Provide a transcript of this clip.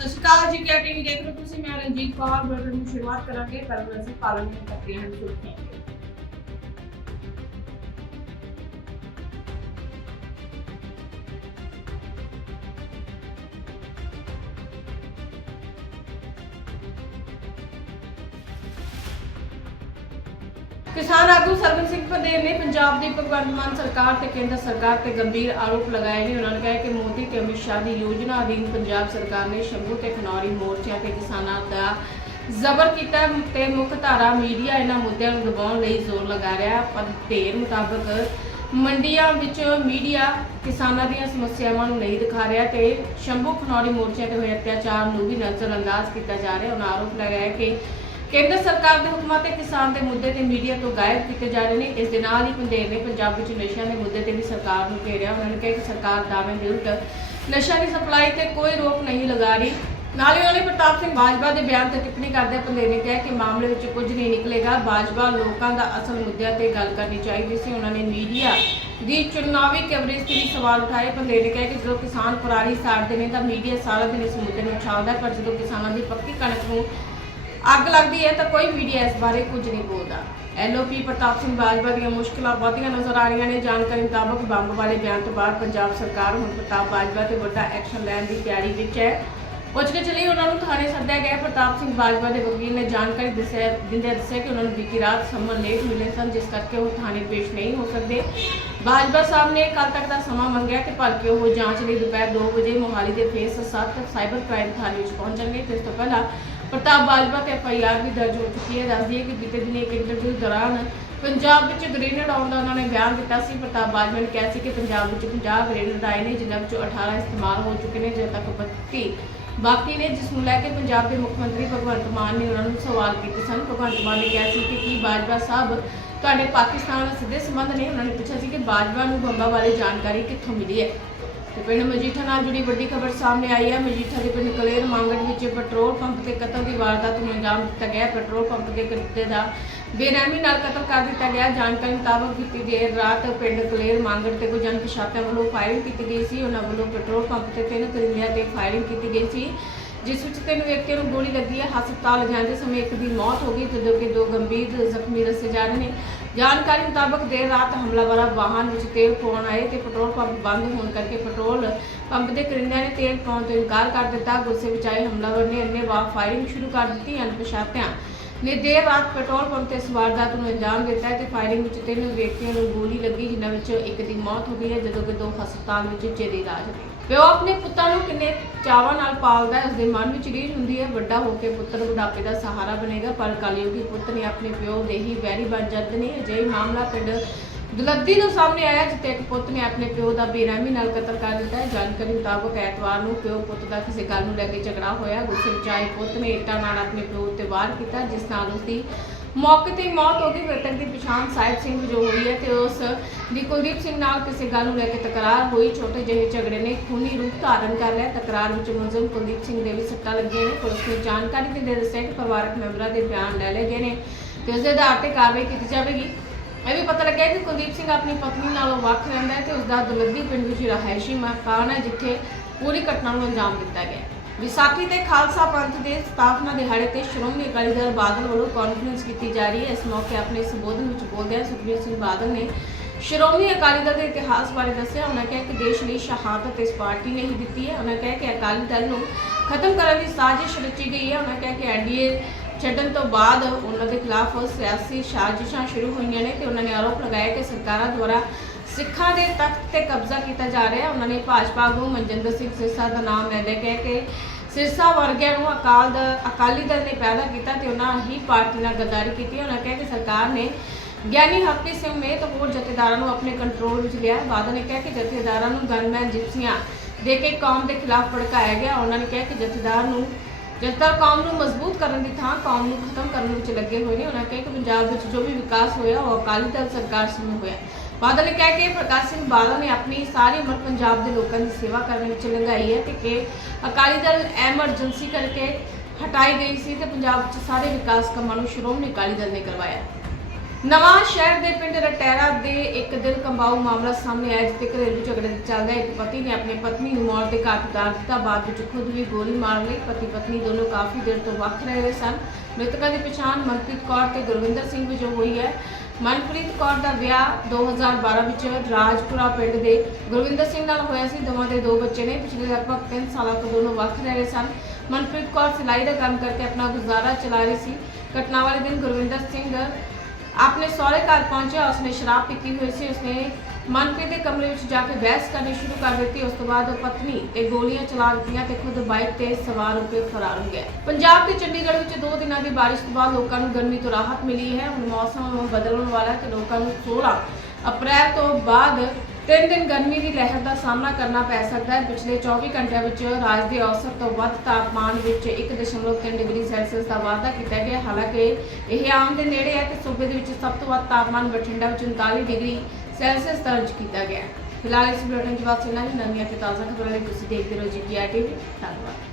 ਸਸਕਾਲ ਜੀ, ਕੇ ਟੀਵੀ ਦੇਖ ਰਹੇ ਹੋ ਤੁਸੀਂ, ਮੈਂ ਰਣਜੀਤ ਕੌਰ ਬਰਗਰ ਨੂੰ ਸ਼ੁਰੂਆਤ ਕਰਾਂਗੇ। ਪਰ ਅਸੀਂ ਪਾਲਣ ਨੂੰ ਕਰਦੇ ਹਾਂ ਸੁਰਖੀਆਂ ਕਿਸਾਨ ਆਗੂ ਸਰਵਨ ਸਿੰਘ ਪਟੇਲ ਨੇ ਪੰਜਾਬ ਦੀ ਭਗਵੰਤ ਮਾਨ ਸਰਕਾਰ ਤੇ ਕੇਂਦਰ ਸਰਕਾਰ ਤੇ ਗੰਭੀਰ ਆਰੋਪ ਲਗਾਏ ਨੇ। ਉਹਨਾਂ ਨੇ ਕਿਹਾ ਕਿ ਮੋਦੀ ਤੇ ਅਮਿਤ ਸ਼ਾਹ ਦੀ ਯੋਜਨਾ ਅਧੀਨ ਪੰਜਾਬ ਸਰਕਾਰ ਨੇ ਸ਼ੰਭੂ ਤੇ ਖਨੌਰੀ ਮੋਰਚਿਆਂ ਤੇ ਕਿਸਾਨਾਂ ਦਾ ਜ਼ਬਰ ਕੀਤਾ ਤੇ ਮੁੱਖ ਧਾਰਾ ਮੀਡੀਆ ਇਹਨਾਂ ਮੁੱਦਿਆਂ ਨੂੰ ਦਬਾਉਣ ਲਈ ਜ਼ੋਰ ਲਗਾ ਰਿਹਾ। ਪਰ ਢੇਰ ਮੁਤਾਬਕ ਮੰਡੀਆਂ ਵਿੱਚ ਮੀਡੀਆ ਕਿਸਾਨਾਂ ਦੀਆਂ ਸਮੱਸਿਆਵਾਂ ਨੂੰ ਨਹੀਂ ਦਿਖਾ ਰਿਹਾ ਤੇ ਸ਼ੰਭੂ ਖਨੌਰੀ ਮੋਰਚਿਆਂ ਤੇ ਹੋਏ ਅਤਿਆਚਾਰ ਨੂੰ ਵੀ ਨਜ਼ਰਅੰਦਾਜ਼ ਕੀਤਾ ਜਾ ਰਿਹਾ। ਉਹਨਾਂ ਆਰੋਪ ਲਗਾਇਆ ਕਿ ਕੇਂਦਰ ਸਰਕਾਰ ਦੇ ਹੁਕਮਾਂ ਤੇ ਕਿਸਾਨ ਦੇ ਮੁੱਦੇ ਤੇ ਮੀਡੀਆ ਤੋਂ ਗਾਇਬ ਕੀਤੇ ਜਾ ਰਹੇ ਨੇ। ਇਸ ਦੇ ਨਾਲ ਹੀ ਪੰਦੇਰ ਨੇ ਪੰਜਾਬ ਵਿੱਚ ਨਸ਼ਿਆਂ ਦੇ ਮੁੱਦੇ ਤੇ ਵੀ ਸਰਕਾਰ ਨੂੰ ਘੇਰਿਆ ਉਹਨਾਂ ਨੇ ਕਿਹਾ ਕਿ ਸਰਕਾਰ ਦਾਅਵੇ ਦੇ ਉਲਟ ਨਸ਼ਿਆਂ ਦੀ ਸਪਲਾਈ ਤੇ ਕੋਈ ਰੋਕ ਨਹੀਂ ਲਗਾ ਰਹੀ। ਨਾਲ ਹੀ ਉਹਨਾਂ ਪ੍ਰਤਾਪ ਸਿੰਘ ਬਾਜਵਾ ਦੇ ਬਿਆਨ ਤੇ ਟਿੱਪਣੀ ਕਰਦੇ ਪੰਦੇਰ ਨੇ ਕਿਹਾ ਕਿ ਮਾਮਲੇ ਵਿੱਚ ਕੁਝ ਨਹੀਂ ਨਿਕਲੇਗਾ। ਬਾਜਵਾ ਲੋਕਾਂ ਦਾ ਅਸਲ ਮੁੱਦਿਆਂ ਤੇ ਗੱਲ ਕਰਨੀ ਚਾਹੀਦੀ ਸੀ। ਉਹਨਾਂ ਨੇ ਮੀਡੀਆ ਦੀ ਚੁਣਾਵੀ ਕਵਰੇਜ ਤੇ ਵੀ ਸਵਾਲ ਉਠਾਏ। ਪੰਦੇਰ ਨੇ ਕਿਹਾ ਕਿ ਜਦੋਂ ਕਿਸਾਨ ਪਰਾਲੀ ਸਾੜਦੇ ਨੇ ਤਾਂ ਮੀਡੀਆ ਸਾਰਾ ਦਿਨ ਇਸ ਮੁੱਦੇ ਨੂੰ ਉਛਾਲਦਾ ਹੈ, ਪਰ ਜਦੋਂ ਕਿਸਾਨਾਂ ਦੀ ਪੱਕੀ ਕਣਕ ਨੂੰ ਅੱਗ ਲੱਗਦੀ ਹੈ ਤਾਂ ਕੋਈ ਮੀਡੀਆ ਇਸ ਬਾਰੇ ਕੁਝ ਨਹੀਂ ਬੋਲਦਾ। ਐਲਓਪੀ ਪ੍ਰਤਾਪ ਸਿੰਘ ਬਾਜਵਾ ਦੀਆਂ ਮੁਸ਼ਕਲਾਂ ਵਧਦੀਆਂ ਨਜ਼ਰ ਆ ਰਹੀਆਂ ਨੇ। ਜਾਣਕਾਰੀ ਮੁਤਾਬਕ ਬੰਬ ਵਾਲੇ ਬਿਆਨ ਤੋਂ ਬਾਅਦ ਪੰਜਾਬ ਸਰਕਾਰ ਹੁਣ ਪ੍ਰਤਾਪ ਬਾਜਵਾ ਤੇ ਵੱਡਾ ਐਕਸ਼ਨ ਲੈਣ ਦੀ ਤਿਆਰੀ ਵਿੱਚ ਹੈ। ਪੁੱਛ ਕੇ ਚਲੀ, ਉਹਨਾਂ ਨੂੰ ਥਾਣੇ ਸੱਦਿਆ ਗਿਆ। ਪ੍ਰਤਾਪ ਸਿੰਘ ਬਾਜਵਾ ਦੇ ਵਕੀਲ ਨੇ ਜਾਣਕਾਰੀ ਦੱਸਿਆ, ਦਿੰਦਿਆਂ ਦੱਸਿਆ ਕਿ ਉਹਨਾਂ ਨੂੰ ਬੀਤੀ ਰਾਤ ਸਮਾਂ ਲੇਟ ਮਿਲੇ ਸਨ, ਜਿਸ ਕਰਕੇ ਉਹ ਥਾਣੇ ਪੇਸ਼ ਨਹੀਂ ਹੋ ਸਕਦੇ। ਬਾਜਵਾ ਸਾਹਿਬ ਨੇ ਕੱਲ ਤੱਕ ਦਾ ਸਮਾਂ ਮੰਗਿਆ ਕਿ ਭਲਕੇ ਉਹ ਜਾਂਚ ਲਈ ਦੁਪਹਿਰ 2 ਵਜੇ ਮੋਹਾਲੀ ਦੇ ਫੇਸ 7 ਸਾਈਬਰ ਕ੍ਰਾਈਮ ਥਾਣੇ ਵਿੱਚ ਪਹੁੰਚਣਗੇ ਤੇ ਇਸ ਤੋਂ ਪਹਿਲਾਂ ਪ੍ਰਤਾਪ ਬਾਜਵਾ ਤੇ ਐਫਆਈਆਰ ਵੀ ਦਰਜ ਹੋ ਚੁੱਕੀ ਹੈ। ਦੱਸਦੀ ਹੈ ਕਿ ਬੀਤੇ ਦਿਨੀ ਇੱਕ ਇੰਟਰਵਿਊ ਦੌਰਾਨ ਪੰਜਾਬ ਵਿੱਚ ਗ੍ਰੇਨੇਡ ਆਉਣ ਦਾ ਉਹਨਾਂ ਨੇ ਬਿਆਨ ਦਿੱਤਾ ਸੀ। ਪ੍ਰਤਾਪ ਬਾਜਵਾ ਨੇ ਕਿਹਾ ਸੀ ਕਿ ਪੰਜਾਬ ਵਿੱਚ 50 ਗ੍ਰੇਨੇਡ ਆਏ ਨੇ, ਜਿਨ੍ਹਾਂ ਵਿੱਚੋਂ 18 ਇਸਤੇਮਾਲ ਹੋ ਚੁੱਕੇ ਨੇ ਜਦੋਂ ਤੱਕ 32 ਬਾਕੀ ਨੇ ਜਿਸ ਨੂੰ ਲੈ ਕੇ ਪੰਜਾਬ ਦੇ ਮੁੱਖ ਮੰਤਰੀ ਭਗਵੰਤ ਮਾਨ ਨੇ ਉਹਨਾਂ ਨੂੰ ਸਵਾਲ ਕੀਤੇ ਸਨ। ਭਗਵੰਤ ਮਾਨ ਨੇ ਕਿਹਾ ਸੀ ਕਿ ਕੀ ਬਾਜਵਾ ਸਾਹਿਬ ਤੁਹਾਡੇ ਪਾਕਿਸਤਾਨ ਨਾਲ ਸਿੱਧੇ ਸੰਬੰਧ ਨੇ? ਉਹਨਾਂ ਨੇ ਪੁੱਛਿਆ ਸੀ ਕਿ ਬਾਜਵਾ ਨੂੰ ਬੰਬਾਂ ਬਾਰੇ ਜਾਣਕਾਰੀ ਕਿੱਥੋਂ ਮਿਲੀ ਹੈ? ਤੇ ਪਿੰਡ ਮਜੀਠਾ ਨਾਲ ਜੁੜੀ ਵੱਡੀ ਖਬਰ ਸਾਹਮਣੇ ਆਈ ਹੈ। ਮਜੀਠਾ ਦੇ ਪਿੰਡ ਕਲੇਰ ਮੰਗੜ ਵਿੱਚ ਪੈਟਰੋਲ ਪੰਪ ਤੇ ਕਤਲ ਦੀ ਵਾਰਦਾਤ ਨੂੰ ਅੰਜਾਮ ਦਿੱਤਾ ਗਿਆ ਪੈਟਰੋਲ ਪੰਪ ਦੇ ਕਿੱਤੇ ਦਾ ਬੇਰਹਿਮੀ ਨਾਲ ਕਤਲ ਕਰ ਦਿੱਤਾ ਗਿਆ। ਜਾਣਕਾਰੀ ਮੁਤਾਬਕ ਬੀਤੀ ਦੇਰ ਰਾਤ ਪਿੰਡ ਕਲੇਰ ਮੰਗੜ ਤੇ ਕੁਝ ਅਣਪਛਾਤਿਆਂ ਵੱਲੋਂ ਫਾਇਰਿੰਗ ਕੀਤੀ ਗਈ ਸੀ। ਉਹਨਾਂ ਵੱਲੋਂ ਪੈਟਰੋਲ ਪੰਪ ਤੇ ਤਿੰਨ ਕਰਿੰਦਿਆਂ ਤੇ ਫਾਇਰਿੰਗ ਕੀਤੀ ਗਈ ਸੀ। ਜਿਸ ਵਿੱਚ ਤਿੰਨ ਵਿਅਕਤੀਆਂ ਨੂੰ ਗੋਲੀ ਲੱਗੀ ਹੈ। ਹਸਪਤਾਲ ਜਾਂਦੇ ਸਮੇਂ ਇੱਕ ਦੀ ਮੌਤ ਹੋ ਗਈ, ਜਦੋਂ ਕਿ ਦੋ ਗੰਭੀਰ ਜ਼ਖਮੀ ਦੱਸੇ ਜਾ ਰਹੇ ਨੇ। ਜਾਣਕਾਰੀ ਮੁਤਾਬਕ ਦੇਰ ਰਾਤ ਹਮਲਾਵਰਾਂ ਵਾਹਨ ਵਿੱਚ ਤੇਲ ਪਾਉਣ ਆਏ ਤੇ ਪੈਟਰੋਲ ਪੰਪ ਬੰਦ ਹੋਣ ਕਰਕੇ ਪੈਟਰੋਲ ਪੰਪ ਦੇ ਕਰਿੰਦਿਆਂ ਨੇ ਤੇਲ ਪਾਉਣ ਤੋਂ ਇਨਕਾਰ ਕਰ ਦਿੱਤਾ। ਗੁੱਸੇ ਵਿੱਚ ਆਏ ਹਮਲਾਵਰ ਨੇ ਅੰਨ੍ਹੇਵਾਹ ਫਾਇਰਿੰਗ ਸ਼ੁਰੂ ਕਰ ਦਿੱਤੀ। ਅਣਪਛਾਤਿਆਂ ਨੇ ਦੇਰ ਰਾਤ ਪੈਟਰੋਲ ਪੰਪ ਤੇ ਇਸ ਵਾਰਦਾਤ ਨੂੰ ਅੰਜਾਮ ਦਿੱਤਾ ਹੈ ਤੇ ਫਾਇਰਿੰਗ ਵਿੱਚ ਤਿੰਨ ਵਿਅਕਤੀਆਂ ਨੂੰ ਗੋਲੀ ਲੱਗੀ, ਜਿਨ੍ਹਾਂ ਵਿੱਚੋਂ ਇੱਕ ਦੀ ਮੌਤ ਹੋ ਗਈ ਹੈ, ਜਦੋਂ ਕਿ ਦੋ ਹਸਪਤਾਲ ਵਿੱਚ ਜੇਰੇ ਇਲਾਜ ਨੇ। ਪਿਓ ਆਪਣੇ ਪੁੱਤਾਂ ਨੂੰ ਕਿੰਨੇ ਚਾਵਾਂ ਨਾਲ ਪਾਲਦਾ ਹੈ, ਉਸਦੇ ਮਨ ਵਿੱਚ ਰੀਝ ਹੁੰਦੀ ਹੈ, ਵੱਡਾ ਹੋ ਕੇ ਪੁੱਤਰ ਬੁਢਾਪੇ ਦਾ ਸਹਾਰਾ ਬਣੇਗਾ, ਪਰ ਕਲਯੁਗੀ ਪੁੱਤ ਨੇ ਆਪਣੇ ਪਿਓ ਦੇ ਹੀ ਵੈਰੀ ਬਣ ਜਾਂਦੇ ਨੇ। ਅਜਿਹੀ ਮਾਮਲਾ ਪਿੰਡ ਦੁਲੱਦੀ ਤੋਂ ਸਾਹਮਣੇ ਆਇਆ ਜਿੱਥੇ ਇੱਕ ਪੁੱਤ ਨੇ ਆਪਣੇ ਪਿਓ ਦਾ ਬੇਰਹਿਮੀ ਨਾਲ ਕਤਲ ਕਰ ਦਿੱਤਾ ਹੈ। ਜਾਣਕਾਰੀ ਮੁਤਾਬਕ ਐਤਵਾਰ ਨੂੰ ਪਿਓ ਪੁੱਤ ਦਾ ਕਿਸੇ ਗੱਲ ਨੂੰ ਲੈ ਕੇ ਝਗੜਾ ਹੋਇਆ। ਗੁੱਸੇ ਵਿੱਚ ਆਏ ਪੁੱਤ ਨੇ ਇੱਟਾਂ ਨਾਲ ਆਪਣੇ ਪਿਓ ਵਾਰ ਕੀਤਾ, ਜਿਸ ਨਾਲ ਉਸਦੀ ਮੌਕੇ ਤੇ ਮੌਤ ਹੋ ਗਈ। ਮ੍ਰਿਤਕ ਦੀ ਪਛਾਣ ਸਾਹਿਬ ਸਿੰਘ ਵਜੋਂ ਹੋਈ ਹੈ ਤੇ ਉਸ ਦੀ ਕੁਲਦੀਪ ਸਿੰਘ ਨਾਲ ਕਿਸੇ ਗੱਲ ਨੂੰ ਲੈ ਕੇ ਤਕਰਾਰ ਹੋਈ। ਛੋਟੇ ਜਿਹੇ ਝਗੜੇ ਨੇ, ਖੂਨੀ ਰੂਪ ਧਾਰਨ ਕਰ ਲਿਆ। ਤਕਰਾਰ ਵਿੱਚ ਮੁਲਜ਼ਮ ਕੁਲਦੀਪ ਸਿੰਘ ਦੇ ਵੀ ਸੱਟਾਂ ਲੱਗੀਆਂ ਨੇ। ਪੁਲਿਸ ਨੂੰ ਜਾਣਕਾਰੀ ਦਿੰਦੇ ਦੱਸਿਆ ਕਿ ਪਰਿਵਾਰਕ ਮੈਂਬਰਾਂ ਦੇ ਬਿਆਨ ਲੈ ਲਏ ਗਏ ਨੇ ਤੇ ਉਸ ਦੇ ਆਧਾਰ ਤੇ ਕਾਰਵਾਈ ਕੀਤੀ ਜਾਵੇਗੀ। ਇਹ ਵੀ ਪਤਾ ਲੱਗਿਆ ਕਿ ਕੁਲਦੀਪ ਸਿੰਘ ਆਪਣੀ ਪਤਨੀ ਨਾਲੋਂ ਵੱਖ ਰਹਿੰਦਾ ਹੈ ਤੇ ਉਸ ਦਾ ਦੁਲੱਦੀ ਪਿੰਡ ਵਿੱਚ ਰਹਾਇਸ਼ੀ ਮਕਾਨ ਹੈ, ਜਿੱਥੇ ਪੂਰੀ ਘਟਨਾ ਨੂੰ ਅੰਜਾਮ ਦਿੱਤਾ ਗਿਆ ਹੈ। ਵਿਸਾਖੀ ਤੇ ਖਾਲਸਾ ਪੰਥ ਦੇ ਸਥਾਪਨਾ ਦਿਹਾੜੇ ਤੇ ਸ਼੍ਰੋਮਣੀ ਅਕਾਲੀ ਦਲ ਬਾਦਲ ਵੱਲੋਂ ਕਾਨਫਰੰਸ ਕੀਤੀ ਜਾ ਰਹੀ ਹੈ। ਇਸ ਮੌਕੇ ਆਪਣੇ ਸੰਬੋਧਨ ਵਿੱਚ ਬੋਲਦਿਆਂ ਸੁਖਬੀਰ ਸਿੰਘ ਬਾਦਲ ਨੇ ਸ਼੍ਰੋਮਣੀ ਅਕਾਲੀ ਦਲ ਦੇ ਇਤਿਹਾਸ ਬਾਰੇ ਦੱਸਿਆ। ਉਹਨਾਂ ਕਿਹਾ ਕਿ ਦੇਸ਼ ਲਈ ਸ਼ਹਾਦਤ ਇਸ ਪਾਰਟੀ ਨੇ ਹੀ ਦਿੱਤੀ ਹੈ। ਉਹਨਾਂ ਕਿਹਾ ਕਿ ਅਕਾਲੀ ਦਲ ਨੂੰ ਖਤਮ ਕਰਨ ਦੀ ਸਾਜ਼ਿਸ਼ ਰਚੀ ਗਈ ਹੈ। ਉਹਨਾਂ ਕਿਹਾ ਕਿ ਐਨਡੀਏ ਛੱਡਣ ਤੋਂ ਬਾਅਦ ਉਹਨਾਂ ਦੇ ਖਿਲਾਫ ਸਿਆਸੀ ਸਾਜ਼ਿਸ਼ਾਂ ਸ਼ੁਰੂ ਹੋਈਆਂ ਨੇ ਤੇ ਉਹਨਾਂ ਨੇ ਆਰੋਪ ਲਗਾਇਆ ਕਿ ਸਰਕਾਰਾਂ ਦੁਆਰਾ ਸਿੱਖਾਂ ਦੇ ਤਖਤ ਤੇ ਕਬਜ਼ਾ ਕੀਤਾ ਜਾ ਰਿਹਾ ਹੈ। ਉਹਨਾਂ ਨੇ ਭਾਜਪਾ ਆਗੂ ਮਨਜਿੰਦਰ ਸਿੰਘ ਸਿਰਸਾ ਦਾ ਨਾਮ ਲੈਂਦੇ ਕਹਿ ਕੇ ਸਿਰਸਾ ਵਰਗਿਆਂ ਨੂੰ ਅਕਾਲ ਦ, ਅਕਾਲੀ ਦਲ ਨੇ ਪੈਦਾ ਕੀਤਾ ਤੇ ਉਹਨਾਂ ਹੀ ਪਾਰਟੀ ਨਾਲ ਗੱਦਾਰੀ ਕੀਤੀ। ਉਹਨਾਂ ਕਿਹਾ ਕਿ ਸਰਕਾਰ ਨੇ ਗਿਆਨੀ ਹਰਪ੍ਰੀਤ ਸਿੰਘ ਸਮੇਤ ਹੋਰ ਜਥੇਦਾਰਾਂ ਨੂੰ ਆਪਣੇ ਕੰਟਰੋਲ ਵਿੱਚ ਲਿਆ ਬਾਦਲ ਨੇ ਕਿਹਾ ਕਿ ਜਥੇਦਾਰਾਂ ਨੂੰ ਗਨਮੈਨ ਜਿਪਸੀਆਂ ਦੇ ਕੇ ਕੌਮ ਦੇ ਖਿਲਾਫ ਭੜਕਾਇਆ ਗਿਆ। ਉਹਨਾਂ ਨੇ ਕਿਹਾ ਕਿ ਜਥੇਦਾਰ ਨੂੰ, ਜਥੇਦਾਰ ਕੌਮ ਨੂੰ ਮਜ਼ਬੂਤ ਕਰਨ ਦੀ ਥਾਂ ਕੌਮ ਨੂੰ ਖਤਮ ਕਰਨ ਵਿੱਚ ਲੱਗੇ ਹੋਏ ਨੇ। ਉਹਨਾਂ ਕਿਹਾ ਕਿ ਪੰਜਾਬ ਵਿੱਚ ਜੋ ਵੀ ਵਿਕਾਸ ਹੋਇਆ, ਉਹ ਅਕਾਲੀ ਦਲ ਸਰਕਾਰ ਸਮੇਂ ਹੋਇਆ। ਬਾਦਲ ਨੇ ਕਿਹਾ ਕਿ ਪ੍ਰਕਾਸ਼ ਸਿੰਘ ਬਾਦਲ ਨੇ ਆਪਣੀ ਸਾਰੀ ਉਮਰ ਪੰਜਾਬ ਦੇ ਲੋਕਾਂ ਦੀ ਸੇਵਾ ਕਰਨ ਵਿੱਚ ਲੰਘਾਈ ਹੈ ਤੇ ਕਿ ਅਕਾਲੀ ਦਲ ਐਮਰਜੈਂਸੀ ਕਰਕੇ ਹਟਾਈ ਗਈ ਸੀ ਤੇ ਪੰਜਾਬ ਵਿੱਚ ਸਾਰੇ ਵਿਕਾਸ ਕੰਮਾਂ ਨੂੰ ਸ਼੍ਰੋਮਣੀ ਅਕਾਲੀ ਦਲ ਨੇ ਕਰਵਾਇਆ। ਨਵਾਂ ਸ਼ਹਿਰ ਦੇ ਪਿੰਡ ਰਟੈਰਾ ਦੇ ਇੱਕ ਦਿਲ ਕੰਬਾਊ ਮਾਮਲਾ ਸਾਹਮਣੇ ਆਇਆ, ਜਿੱਥੇ ਘਰੇਲੂ ਝਗੜੇ ਦੇ ਚੱਲਦਾ ਇੱਕ ਪਤੀ ਨੇ ਆਪਣੀ ਪਤਨੀ ਨੂੰ ਮੌਤ ਦੇ ਘਾਟ ਉਤਾਰ ਦਿੱਤਾ। ਬਾਅਦ ਵਿੱਚ ਖੁਦ ਵੀ ਗੋਲੀ ਮਾਰ ਲਈ ਪਤੀ ਪਤਨੀ ਦੋਨੋਂ ਕਾਫੀ ਦੇਰ ਤੋਂ ਵੱਖ ਰਹੇ ਸਨ। ਮ੍ਰਿਤਕਾਂ ਦੀ ਪਛਾਣ ਮਨਪ੍ਰੀਤ ਕੌਰ ਤੇ ਗੁਰਵਿੰਦਰ ਸਿੰਘ ਵਜੋਂ ਹੋਈ ਹੈ। ਮਨਪ੍ਰੀਤ ਕੌਰ ਦਾ ਵਿਆਹ 2012 ਵਿੱਚ ਰਾਜਪੁਰਾ ਪਿੰਡ ਦੇ ਗੁਰਵਿੰਦਰ ਸਿੰਘ ਨਾਲ ਹੋਇਆ ਸੀ। ਦੋਵਾਂ ਦੇ ਦੋ ਬੱਚੇ ਨੇ। ਪਿਛਲੇ ਲਗਭਗ 3 ਸਾਲਾਂ ਤੋਂ ਦੋਨੋਂ ਵੱਖ ਰਹਿ ਰਹੇ ਸਨ। ਮਨਪ੍ਰੀਤ ਕੌਰ ਸਿਲਾਈ ਦਾ ਕੰਮ ਕਰਕੇ ਆਪਣਾ ਗੁਜ਼ਾਰਾ ਚਲਾ ਰਹੀ ਸੀ। ਘਟਨਾ ਵਾਲੇ ਦਿਨ ਗੁਰਵਿੰਦਰ ਸਿੰਘ ਆਪਣੇ ਸਹੁਰੇ ਘਰ ਪਹੁੰਚਿਆ। ਉਸਨੇ ਸ਼ਰਾਬ ਪੀਤੀ ਹੋਈ ਸੀ। ਉਸਨੇ ਮਨਪ੍ਰੀਤ ਦੇ ਕਮਰੇ ਵਿੱਚ ਜਾ ਕੇ ਬਹਿਸ ਕਰਨੀ ਸ਼ੁਰੂ ਕਰ ਦਿੱਤੀ। ਉਸ ਤੋਂ ਬਾਅਦ ਪਤਨੀ ਤੇ ਗੋਲੀਆਂ ਚਲਾ ਦਿੱਤੀਆਂ ਤੇ ਖੁਦ ਬਾਈਕ ਤੇ ਸਵਾਰ ਹੋ ਕੇ ਫਰਾਰ ਹੋ ਗਿਆ। ਪੰਜਾਬ ਤੇ ਚੰਡੀਗੜ੍ਹ ਵਿੱਚ ਦੋ ਦਿਨਾਂ ਦੀ ਬਾਰਿਸ਼ ਤੋਂ ਬਾਅਦ ਲੋਕਾਂ ਨੂੰ ਗਰਮੀ ਤੋਂ ਰਾਹਤ ਮਿਲੀ ਹੈ। ਹੁਣ ਮੌਸਮ ਬਦਲਣ ਵਾਲਾ ਹੈ ਤੇ ਲੋਕਾਂ ਨੂੰ 16 ਅਪ੍ਰੈਲ ਤੋਂ ਬਾਅਦ ਤਿੰਨ ਦਿਨ ਗਰਮੀ ਦੀ ਲਹਿਰ ਦਾ ਸਾਹਮਣਾ ਕਰਨਾ ਪੈ ਸਕਦਾ ਹੈ। ਪਿਛਲੇ 24 ਘੰਟਿਆਂ ਵਿੱਚ ਰਾਜ ਦੇ ਔਸਤ ਤੋਂ ਵੱਧ ਤਾਪਮਾਨ ਵਿੱਚ 1.3 ਡਿਗਰੀ ਸੈਲਸੀਅਸ ਦਾ ਵਾਧਾ ਕੀਤਾ ਗਿਆ। ਹਾਲਾਂਕਿ ਇਹ ਆਮ ਦੇ ਨੇੜੇ ਹੈ ਕਿ ਸੂਬੇ ਦੇ ਵਿੱਚ ਸਭ ਤੋਂ ਵੱਧ ਤਾਪਮਾਨ ਬਠਿੰਡਾ ਵਿੱਚ 39 ਡਿਗਰੀ ਸੈਂਸਸ ਦਰਜ ਕੀਤਾ ਗਿਆ ਫਿਲਹਾਲ ਇਸ ਬੁਲੇਟਿਨ ਦੇ ਬਾਅਦ ਇੰਨਾ ਹੀ। ਨਵੀਆਂ ਤੇ ਤਾਜ਼ਾ ਖਬਰਾਂ ਲਈ ਤੁਸੀਂ ਦੇਖਦੇ ਰਹੋ ਜੀ ਟੀਵੀ ਧੰਨਵਾਦ।